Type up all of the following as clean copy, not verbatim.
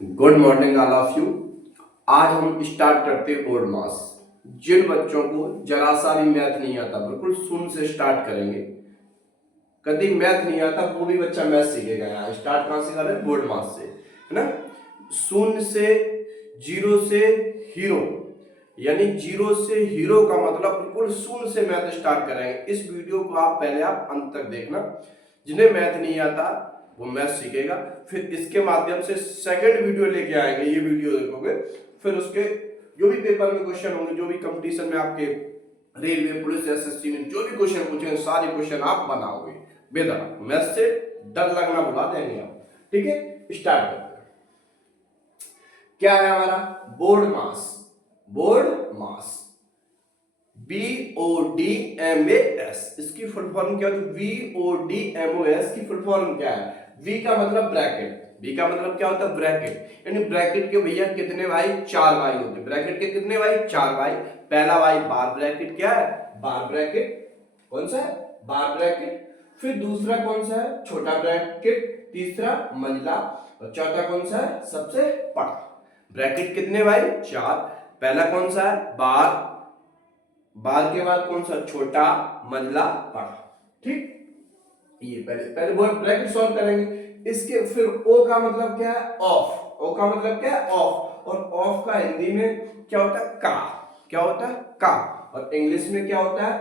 Good morning all of you. आज हम start करते हैं बोर्ड मास। जिन बच्चों को जरा सा भी मैथ नहीं आता, बिल्कुल शून्य से स्टार्ट करेंगे। कभी मैथ नहीं आता वो भी बच्चा मैथ सीखेगा। यहाँ स्टार्ट कहाँ से कर रहे हैं? बोर्ड मास से, है ना। शून्य से, जीरो से हीरो, यानी जीरो से हीरो का मतलब बिल्कुल शून्य से मैथ स्टार्ट करेंगे। इस वीडियो को आप पहले अंत तक देखना। जिन्हें मैथ नहीं आता वो मैथ सीखेगा, फिर इसके माध्यम से सेकंड वीडियो लेके आएंगे। ये वीडियो देखोगे, फिर उसके जो भी पेपर में क्वेश्चन होंगे, जो भी कंपटीशन में आपके रेलवे, पुलिस, एसएससी में जो भी क्वेश्चन पूछेंगे, सारे क्वेश्चन आप बनाओगे बेधड़क। मैथ से डर लगना भुला देंगे आप। ठीक है, स्टार्ट करते हैं। क्या है हमारा? बोर्ड मास। बोर्ड मास, BODMAS, इसकी फुल फॉर्म क्या होती है? BODMAS की फुल फॉर्म क्या है? V का मतलब ब्रैकेट। V का मतलब क्या होता है? ब्रैकेट। यानी ब्रैकेट के भैया कितने भाई? 4 भाई होते हैं। ब्रैकेट के कितने भाई? 4 भाई। पहला भाई बार ब्रैकेट। क्या है? बार ब्रैकेट। कौन सा है? बार ब्रैकेट। फिर दूसरा कौन सा है? छोटा ब्रैकेट। तीसरा मंझला, और चौथा कौन सा है? सबसे बड़ा। ब्रैकेट कितने भाई? 4। पहला कौन सा है? बार। बार के बाद कौन सा? छोटा, मंझला, बड़ा। ठीक, ये पहले पहले वो ब्रैकेट सॉल्व करेंगे। इसके फिर ओ का मतलब क्या है? ऑफ। ओ का मतलब क्या है? ऑफ। और ऑफ का हिंदी में क्या होता है? का। क्या होता है? का। और इंग्लिश में क्या होता है?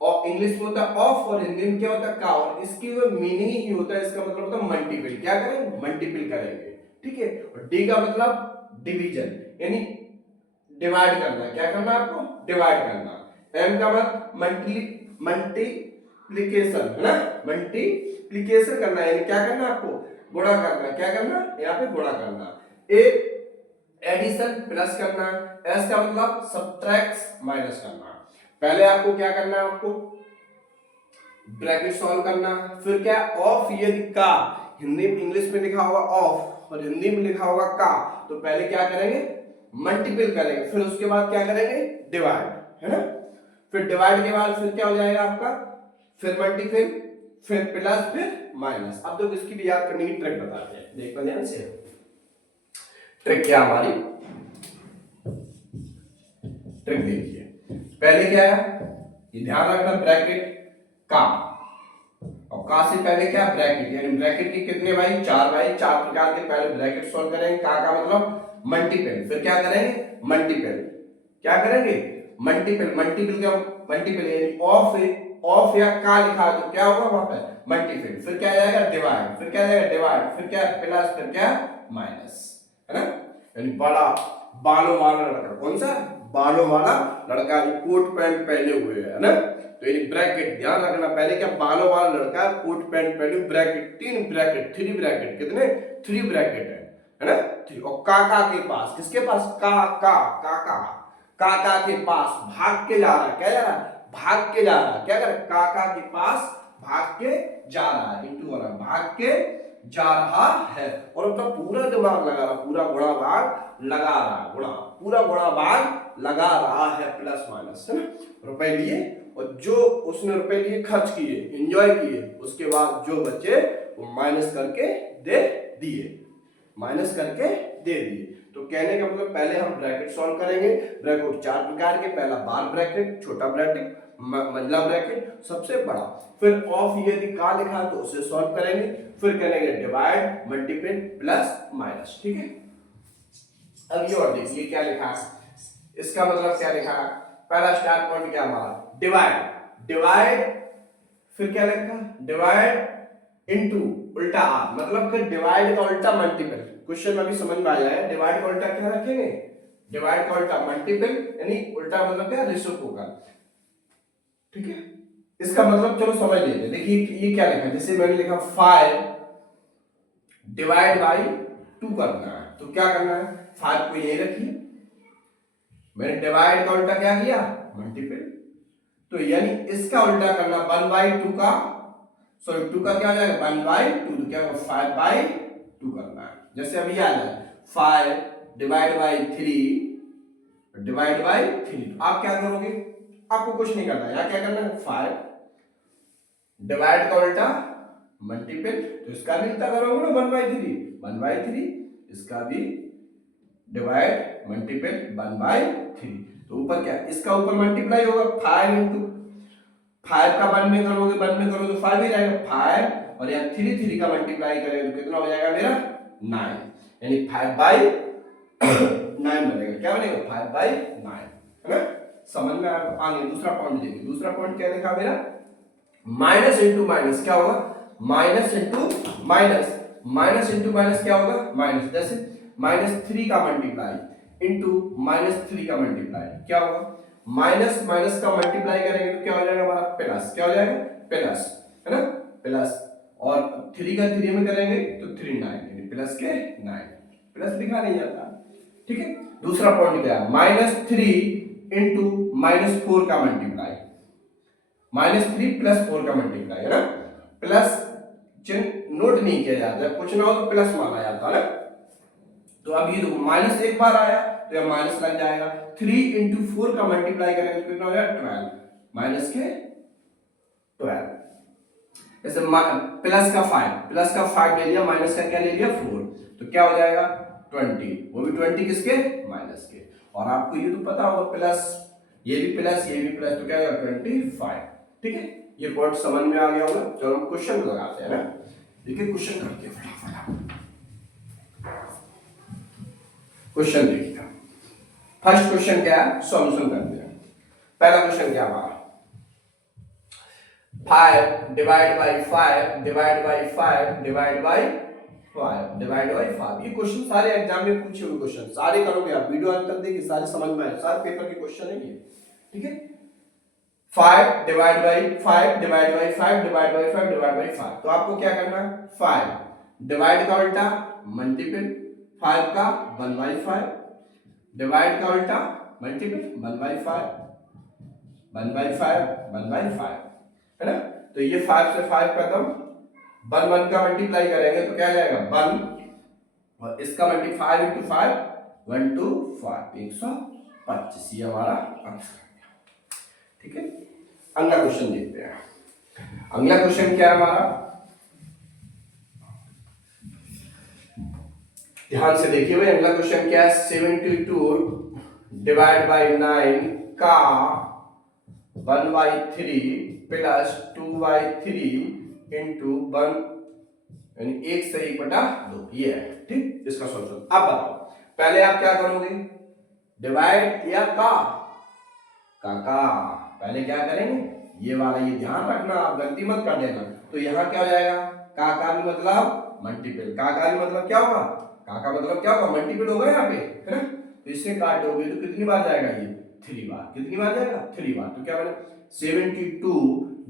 और इंग्लिश में होता है ऑफ, और हिंदी में क्या होता है? का। और इसकी जो मीनिंग ही होता है, इसका मतलब होता है मल्टीपल। क्या करेंगे? मल्टीपल करेंगे। ठीक है। और डी का मतलब डिवीजन, यानी डिवाइड करना। क्या करना है आपको? डिवाइड करना। एम का मतलब मल्टीप्लिकेशन, है ना। मल्टीप्लिकेशन करना है, यानी क्या करना है आपको? गुणा करना। क्या करना? यहाँ पे गुणा करना। ए एडिशन, प्लस करना। एस का मतलब सब्ट्रैक्ट, माइनस करना। पहले आपको क्या करना है? आपको ब्रैकेट सॉल्व करना। फिर क्या? ऑफ, ये का हिंदी में, इंग्लिश में लिखा होगा ऑफ और हिंदी में लिखा होगा का। तो पहले क्या करेंगे? मल्टीपल करेंगे। फिर उसके बाद क्या करेंगे? डिवाइड, है ना। फिर डिवाइड के बाद फिर क्या हो जाएगा आपका? फिर मल्टीपल, फिर प्लस, फिर माइनस। अब तो इसकी भी याद करने की ट्रिक बताते हैं, देखो ध्यान से। ट्रिक क्या हमारी? ट्रिक देखिए। पहले क्या है? ये ध्यान रखना, ब्रैकेट का, और का से पहले क्या? ब्रैकेट। यानी ब्रैकेट के कितने भाई? 4 भाई। 4 प्रकार के पहले ब्रैकेट सॉल्व करेंगे। का मतलब मल्टीपल। फिर क्या करेंगे? मल्टीपल। क्या करेंगे? मल्टीपल। मल्टीपल क्या? मल्टीपल यानी ऑफ या का लिखा है तो क्या होगा वहां पे? मल्टीपल। फिर क्या जाएगा? डिवाइड। फिर क्या जाएगा? डिवाइड। फिर क्या? प्लस। फिर क्या? माइनस, है ना। यानी बड़ा बालों वाला लड़का। कौन सा? बालों वाला लड़का जो कोट पैंट पहने हुए है ना। तो ये ब्रैकेट ध्यान रखना। पहले क्या? बालों वाला लड़का, कोट पैंट पहने, ब्रैकेट, 3 ब्रैकेट, 3 ब्रैकेट। कितने? 3 ब्रैकेट है ना। 3। और काका के पास, किसके पास? काका। काका के पास भाग के जा रहा है। क्या जा रहा है? भाग के जा रहा है। क्या कर? काका के पास भाग के जा रहा है। इंटू वाला, भाग के जा रहा है। और अपना पूरा दिमाग लगा रहा, पूरा गुणा भाग लगा रहा, गुणा, पूरा गुणा भाग लगा रहा है, प्लस माइनस, है ना। रुपए लिए, और जो उसने रुपए लिए खर्च किए, एंजॉय किए, उसके बाद जो बचे वो माइनस करके दे दिए। माइनस करके दे दिए। तो कहने का मतलब पहले हम ब्रैकेट सॉल्व करेंगे। ब्रैकेट 4 प्रकार के। पहला बार ब्रैकेट, छोटा ब्रैकेट, मंझला ब्रैकेट, सबसे बड़ा। फिर ऑफ यदि का लिखा है तो उसे सॉल्व करेंगे। फिर करेंगे डिवाइड, मल्टीपल, प्लस, माइनस। ठीक है। अब ये और देखिए क्या लिखा है, इसका मतलब क्या लिखा है? पहला स्टार्ट पॉइंट क्या हमारा? डिवाइड। डिवाइड, फिर क्या लिखा? डिवाइड इनटू उल्टा आर, मतलब कि डिवाइड का उल्टा मल्टीपल। क्वेश्चन में भी समझ में आया है। डिवाइड का उल्टा क्या रखेंगे? डिवाइड का उल्टा मल्टीपल, यानी उल्टा मतलब क्या? रेसिप्रोकल। ठीक है। इसका मतलब चलो समझ लेते हैं। देखिए ये क्या लिखा है, जैसे मैंने लिखा 5 डिवाइड बाई 2 करना है। तो क्या करना है? 5 को यही रखिए, मैंने डिवाइड का उल्टा क्या किया? मल्टीपल। तो यानी इसका उल्टा करना 1/2 का, सॉरी 2 का क्या हो जाएगा? 1/2। तो क्या होगा? 5/2 करना है। जैसे अभी आ जाए 5 डिवाइड बाई 3 डिवाइड बाई 3। आप क्या करोगे? आपको कुछ नहीं करना है। यहाँ क्या करना है? 5 डिवाइड का उल्टा मल्टीपल, तो इसका भी उल्टा करोगे ना 1/3। 1/3 इसका भी डिवाइड मल्टीपल 1/3। तो ऊपर क्या, इसका ऊपर मल्टीप्लाई होगा 5 इंटू 5 का 1 में करोगे, 1 में करोगे तो 5 ही रहेगा 5, और यहाँ 3 का मल्टीप्लाई करेंगे तो कितना हो जाएगा मेरा 9, यानी 5/9 बनेगा। क्या बनेगा 5/9, है ना। समझ में आगे दूसरा पॉइंट देखिए। दूसरा पॉइंट क्या देखा मेरा, माइनस इंटू माइनस क्या होगा, minus into minus, minus into minus क्या होगा माइनस। जैसे -3 का मल्टीप्लाई इंटू -3 का मल्टीप्लाई क्या होगा, माइनस माइनस का मल्टीप्लाई करेंगे तो क्या हो जाएगा हमारा प्लस, क्या हो जाएगा प्लस, है ना प्लस, और 3 का 3 में करेंगे तो 3 9, यानी प्लस के 9, प्लस लिखा नहीं जाता, ठीक है। दूसरा पॉइंट क्या है, -3 इंटू -4 का मल्टीप्लाई, -3 + 4 का मल्टीप्लाई, है ना। प्लस चिन्ह नोट नहीं किया जाता है, कुछ ना हो तो प्लस माना जाता है ना। तो अब ये देखो माइनस एक बार आया तो यह माइनस लग जाएगा, 3 इंटू 4 का मल्टीप्लाई करेंगे तो कितना हो जाएगा 12, माइनस के 12। जैसे प्लस का 5 ले लिया, माइनस का क्या ले लिया 4, तो क्या हो जाएगा 20, वो भी 20 किसके माइनस के। और आपको ये तो पता होगा प्लस, ये भी प्लस ये भी प्लस, तो क्या होगा 25, ठीक है। ये पॉइंट समझ में आ गया होगा। चलो हम क्वेश्चन लगाते हैं ना, देखिए क्वेश्चन करते हैं फटाफट। क्वेश्चन देखिएगा, फर्स्ट क्वेश्चन क्या है, सॉल्यूशन करते हैं। पहला क्वेश्चन क्या हमारा, 5 divide by 5 divide by 5 divide by 5 divide by 5। ये क्वेश्चन सारे एग्जाम में पूछे हुए क्वेश्चन, सारे करोगे आप, वीडियो अंत तक देखिए, सारे समझ में आए, सारे पेपर के क्वेश्चन है ये, ठीक है। 5 divide by 5 divide by 5 divide by 5 divide by 5। तो आपको क्या करना है, 5 डिवाइड का उल्टा मल्टीपल, 5 का 1/5, डिवाइड का उल्टा मल्टीपल 1/5 1/5 1/5, है ना। तो ये 5 से 5 खत्म, 1 1 का मल्टीप्लाई करेंगे तो क्या आ जाएगा 1, और इसका मल्टी 5 इंटू 5 1 2 5 125, ये हमारा आंसर, ठीक है। अगला क्वेश्चन देखते हैं। अगला क्वेश्चन क्या है हमारा, ध्यान से देखिए भाई। अगला क्वेश्चन क्या है, 72 डिवाइड बाई 9 का 1/3 प्लस 2/3 इंटू 1, यानी 1 से 1/2, ये है, ठीक। इसका सॉल्यूशन अब बताओ, पहले आप क्या करोगे, डिवाइड या का पहले क्या करेंगे, ये वाला, ये ध्यान रखना, आप गलती मत कर देना। तो यहाँ क्या हो जाएगा, का भी मतलब मल्टीपल, का भी मतलब क्या होगा, का मतलब क्या होगा मल्टीपल होगा यहाँ पे, है ना। तो इससे काटोगे तो कितनी बार जाएगा ये 3 बार, कितनी बार जाएगा 3 बार। तो क्या बने 72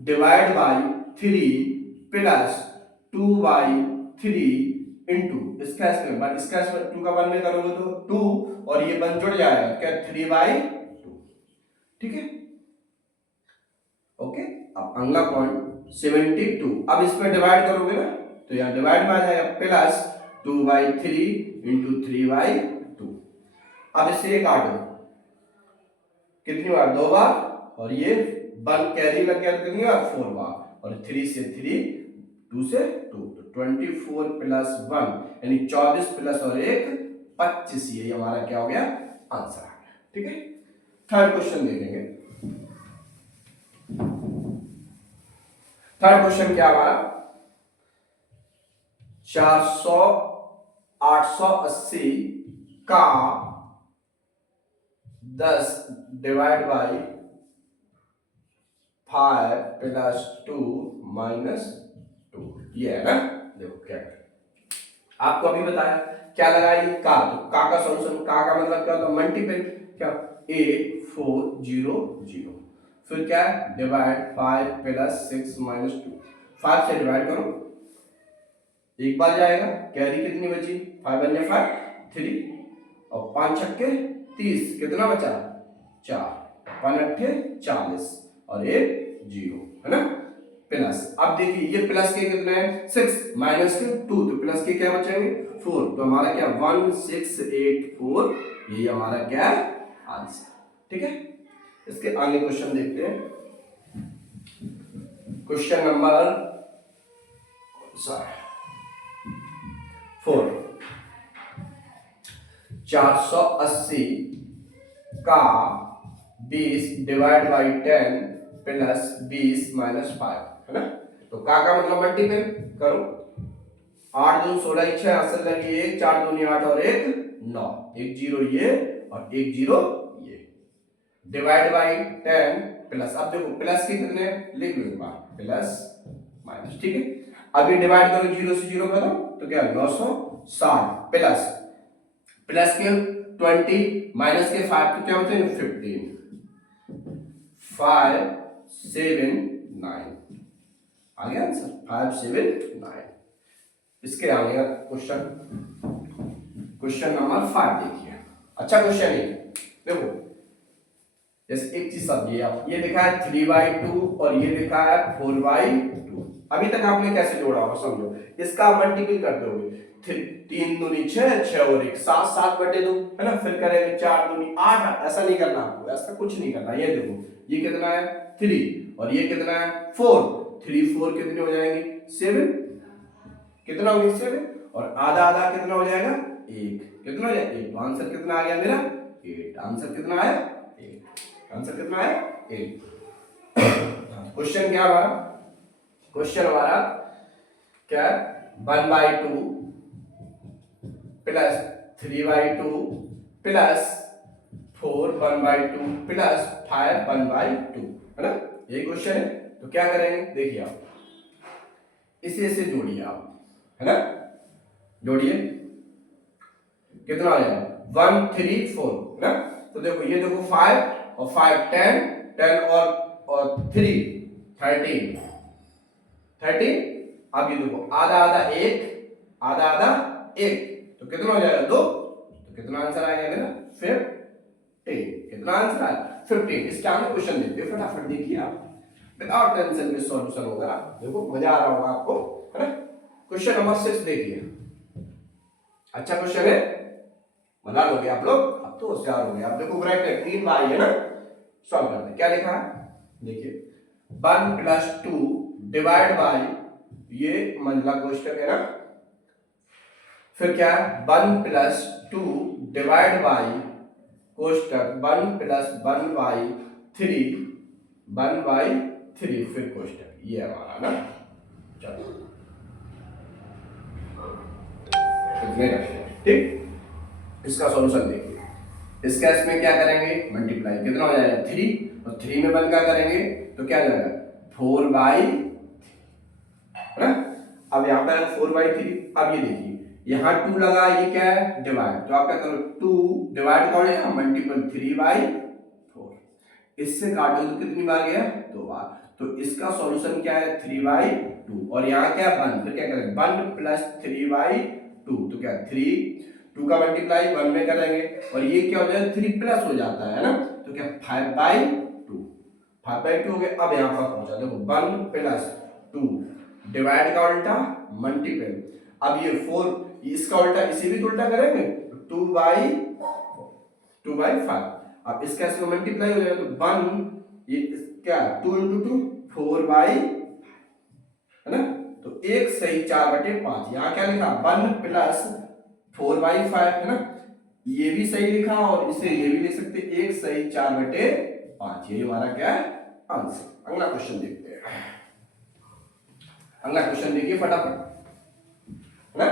डिवाइड बाई 3 प्लस 2/3 इंटू इसका स्क्वायर, इसका स्क्वायर 2 का 1 में करोगे तो 2, और ये 1 जुड़ जाएगा, क्या 3/2, ठीक है। ओके, अब अगला पॉइंट 72, अब इसमें डिवाइड करोगे ना, तो यहाँ डिवाइड में आ जाएगा प्लस 2/3 इंटू 3/2। अब इससे ये काटो, कितनी बार 2 बार, और ये 1 कैरी लग गया तो कितनी बार 4 बार, और 3 से 3 2 से 2, तो 24 प्लस 1 यानी 24 प्लस और 1 25, ये हमारा क्या हो गया आंसर आ गया, ठीक है। थर्ड क्वेश्चन देखेंगे। थर्ड क्वेश्चन क्या हमारा, 400 880 का 10 डिवाइड बाई 5 प्लस 2 माइनस 2, ये है ना। देखो क्या आपको अभी बताया, क्या लगाइए का, तो का सॉल्यूशन, का मतलब क्या होता है मल्टीपल, क्या 8 4 0 0, फिर क्या डिवाइड 5 प्लस 6 माइनस 2, 5 से डिवाइड करो, एक बार जाएगा, कैरी कितनी बची 5 × 5 3, और 5 छक्के 30, कितना बचा 4, 5 8 40, और 1 0, है ना प्लस। अब देखिए ये प्लस के कितने हैं 6, माइनस के 2, तो प्लस के क्या बचेंगे 4, तो हमारा क्या 1684, ये हमारा क्या है आंसर, ठीक है। इसके आगे क्वेश्चन देखते हैं, क्वेश्चन नंबर 4। 480 का 20 डिवाइड बाई 10 प्लस 20 माइनस 5, है ना। तो का मतलब मल्टीपल करो, 8 दूनी 16, 6 असल लगी 1, 4 दूनी 8 और 1 9, 1 0 ये और 1 0 ये, डिवाइड बाई 10 प्लस, अब देखो प्लस के कितने लिख लो एक बार, प्लस माइनस, ठीक है। अभी डिवाइड करो 0 से 0 करो तो क्या 960 प्लस प्लस के 20 माइनस के 5 तो क्या होते हैं 15, 5 7 9 आ गया आंसर 5 7 9। इसके आगे क्वेश्चन, क्वेश्चन नंबर 5 देखिए, अच्छा क्वेश्चन है। देखो जैसे एक चीज समझिए आप, ये लिखा है 3/2 और ये लिखा है 4/2, अभी तक आपने कैसे जोड़ा होगा समझो, इसका मल्टीपल करते होगे, 3 दूनी 6, 6 और 1 7, 7/2 है ना, फिर करेंगे 4 दूनी 8, ऐसा नहीं करना आपको, ऐसा कुछ नहीं करना। ये देखो ये कितना है 3 और ये कितना है 4, 3 4 कितने हो जाएंगे 7, कितना होगी 7 और आधा आधा कितना हो जाएगा 1, कितना हो जाएगा 1, तो आंसर कितना आ गया मेरा 8, आंसर कितना आया 8, आंसर कितना आया 8। क्वेश्चन क्या हमारा, क्वेश्चन हमारा क्या 1/2 प्लस 3/2 प्लस 4 1/2 प्लस 5 1/2, है ना, यही क्वेश्चन है। तो क्या करेंगे देखिए आप, इसे इसे जोड़िए आप, है ना, जोड़िए कितना आ जाएगा 1 3 4, है ना। तो देखो ये देखो 5 और 5 10 10 और 3 13 13, अब ये देखो आधा आधा 1 आधा आधा 1, तो कितना हो जाएगा 2, तो कितना आंसर आएगा मेरा 15, कितना आंसर आया 15। इसके आगे क्वेश्चन देखते हैं फटाफट, देखिए आप विदाउट टेंशन में सॉल्यूशन होगा, देखो मजा आ रहा होगा आपको, है ना। क्वेश्चन नंबर 6 देखिए, अच्छा क्वेश्चन है, बना लोगे आप लोग, अब तो होशियार हो गए। अब देखो ब्रैकेट 3 बाई है ना, सॉल्व करते हैं, क्या लिखा है देखिए 1 प्लस 2 डिवाइड बाई, ये मंझला कोष्टक है ना, फिर क्या है 1 प्लस 2 डिवाइड बाई कोष्टक 1 प्लस 1 बाई 3 1 बाई 3 फिर कोष्टक, ये हमारा ना, चलो ठीक। इसका सॉल्यूशन देखिए, इस केस में क्या करेंगे मल्टीप्लाई, कितना हो जाएगा 3 और 3 में 1 का करेंगे तो क्या जाएगा 4/, है ना। अब यहाँ पर 4/3, अब ये देखिए यहाँ 2 लगा, ये क्या है डिवाइड, तो आप क्या करो 2 डिवाइड करोगे मल्टीपल 3/4, इससे काटो तो कितनी बार गया 2 बार, तो इसका सॉल्यूशन क्या है 3/2 और यहाँ क्या 1, फिर क्या करेंगे 1 प्लस 3/2, तो क्या 3 2 का मल्टीप्लाई 1 में करेंगे और ये क्या हो जाएगा 3 प्लस हो जाता है ना, तो क्या 5/2 5/2 हो गया। अब यहाँ पर पहुंचा देखो 1 प्लस 2 डिवाइड का उल्टा मल्टीपल, अब ये 4 इसका उल्टा इसी भी उल्टा करेंगे 2/5, अब इसका इसमें मल्टीप्लाई हो जाएगा तो 1 ये क्या 2 × 2 4/, है ना, तो 1 सही 4/5, यहाँ क्या लिखा 1 प्लस 4/5, है ना, ये भी सही लिखा और इसे ये भी लिख सकते 1 सही 4/5, ये हमारा क्या है आंसर। अगला क्वेश्चन देखते हैं, अगला क्वेश्चन देखिए फटाफट, है ना,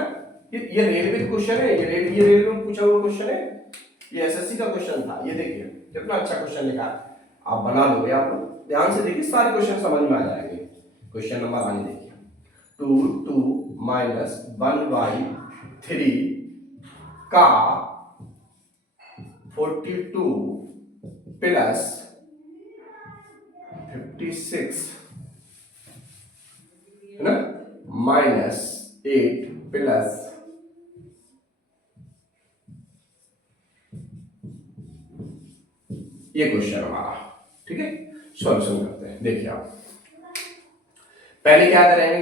ये रेलवे का क्वेश्चन है, ये रेलवे में पूछा हुआ क्वेश्चन है, ये एसएससी का क्वेश्चन था, ये देखिए कितना अच्छा क्वेश्चन लिखा, आप बना लोगे, आप लोग ध्यान से देखिए सारे क्वेश्चन समझ में आ जाएंगे। क्वेश्चन नंबर आने देखिए 2 माइनस 1/3 का 42 प्लस 56, है ना, माइनस 8 प्लस ये क्वेश्चन हमारा, ठीक है, सॉल्यूशन करते हैं। देखिए आप पहले क्या करेंगे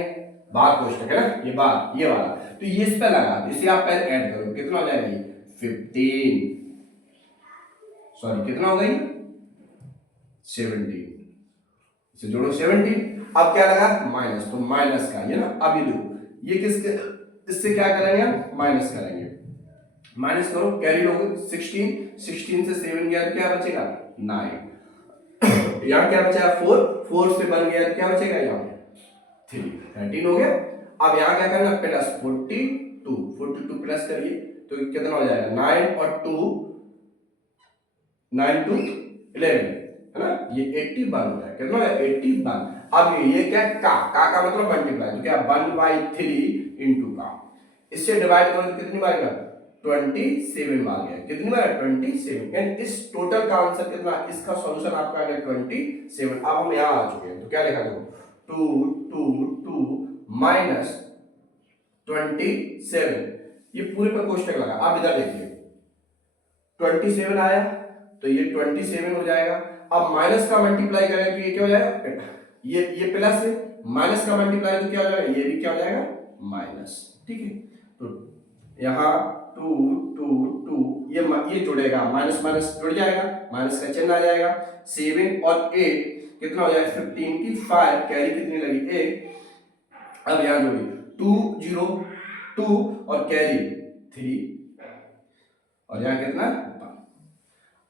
बार कोष्टक है ना, ये बार ये वाला, तो ये इस पे लगा दो, इसे आप पहले ऐड करो, कितना हो जाएगा ये 15, सॉरी कितना हो गई 17, इसे जोड़ो 17, अब क्या लगा माइनस, तो माइनस का ये ना, अब ये देखो ये किसके, इससे क्या करेंगे हम माइनस करेंगे, माइनस करो, कैरी लोगे 16, 16 से 7 गया तो क्या बचेगा 9, यहाँ क्या बचा 4, 4 से 1 गया तो क्या बचेगा यहाँ 3, 13 हो गया। अब यहाँ क्या करना प्लस 42, 42 प्लस करिए तो कितना हो जाएगा 9 और 2, 9 to 11 है ना, ये 81 हो जाएगा, कितना है 81। अब ये क्या का मतलब मल्टीप्लाई, तो क्या 1/3 इंटू का, इससे डिवाइड करो तो कितनी बार गया 27 बार गया, कितनी बार 27, यानी इस टोटल का आंसर कितना, इसका सॉल्यूशन आपका आ गया 27। अब हम यहाँ आ चुके हैं तो क्या लिखा देखो 2 2 2 माइनस 27, ये पूरे पर कोष्टक लगा। अब इधर देखिए 27 आया तो ये 27 हो जाएगा। अब माइनस का मल्टीप्लाई करें तो ये क्या हो जाएगा, ये प्लस है, माइनस का मल्टीप्लाई तो क्या हो जाएगा, ये भी क्या हो जाएगा माइनस, ठीक है। तो यहाँ 2 2 2 ये जुड़ेगा, माइनस माइनस जुड़ जाएगा, माइनस का चिन्ह आ जाएगा, 7 और 8 कितना हो जाएगा 15 की 5, कैरी कितनी लगी 1। अब यहाँ जोड़िए 2 0 2 और कैरी 3 और यहाँ कितना,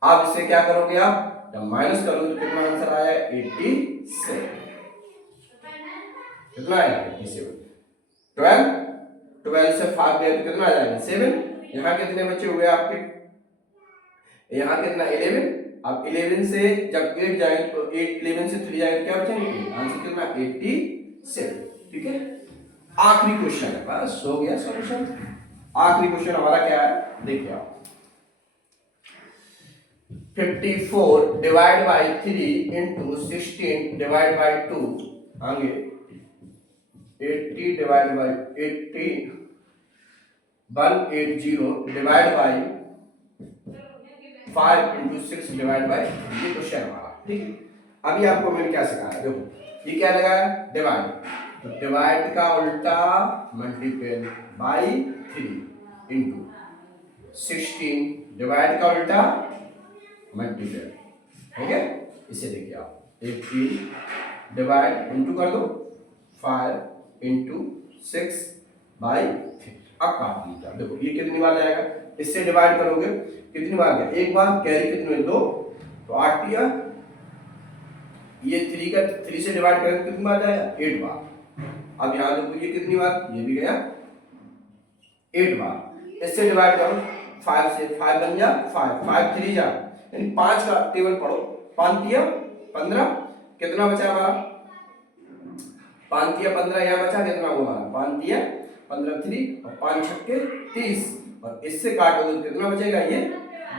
अब इससे क्या करोगे आप, जब माइनस करोगे तो कितना आंसर आया 87, कितना आया 87। 12 से 5 गए तो कितना आ जाएगा 7, यहाँ कितने बचे हुए आपके, यहाँ कितना 11। अब 11 से जब 8 जाए तो 11 से 3 जाए तो क्या बचेंगे, आंसर कितना 87, ठीक है। आखिरी क्वेश्चन है, बस हो गया सॉल्यूशन। आखिरी क्वेश्चन हमारा क्या है देखिए आप, 54 divide by 3 into 16 divide by 2, आगे 80 divide by 80 180 divide by 5 into 6 divide by, ये क्वेश्चन हमारा, ठीक है। अभी आपको मैंने क्या सिखाया, देखो ये क्या लगाया डिवाइड, तो डिवाइड का उल्टा मल्टीपल बाई 3 इंटू 16 डिवाइड का उल्टा मल्टीपल, ठीक है। इसे देखिए आप 80 डिवाइड इंटू कर दो 5 इंटू 6 बाई 3, अब काट लीजिए, देखो ये कितनी बार जाएगा, इससे डिवाइड करोगे कितनी बार गया, एक बार, कैरी कितने 2 तो 8 किया, ये 3 से डिवाइड करें कितनी बार जाएगा 8 बार। अब यहाँ देखो ये कितनी बार, ये भी गया 8 बार, इससे डिवाइड करो 5 से, 5 बन जा 5 5 3 जा, यानी 5 का टेबल पढ़ो, 5 तिया 15, कितना बचा हमारा 5 तिया 15, यहाँ बचा कितना वो हमारा 5 तिया 15 3 और 5 छक्के 30, और इससे काटोगे तो कितना बचेगा, ये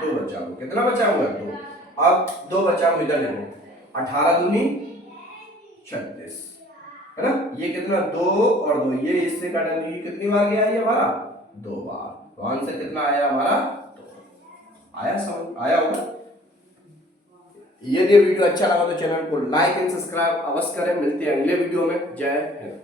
2 बचा हुआ, कितना बचा हुआ 2। अब 2 बचा हुआ, इधर देखो 18 दूनी 36 है ना, ये कितना 2 और 2, ये इससे काटा तो ये कितनी बार गया ये हमारा 2 बार, तो आंसर कितना आया हमारा 2 आया, समझ आया होगा। यदि वीडियो अच्छा लगा तो चैनल को लाइक एंड सब्सक्राइब अवश्य करें। मिलते हैं अगले वीडियो में। जय हिंद।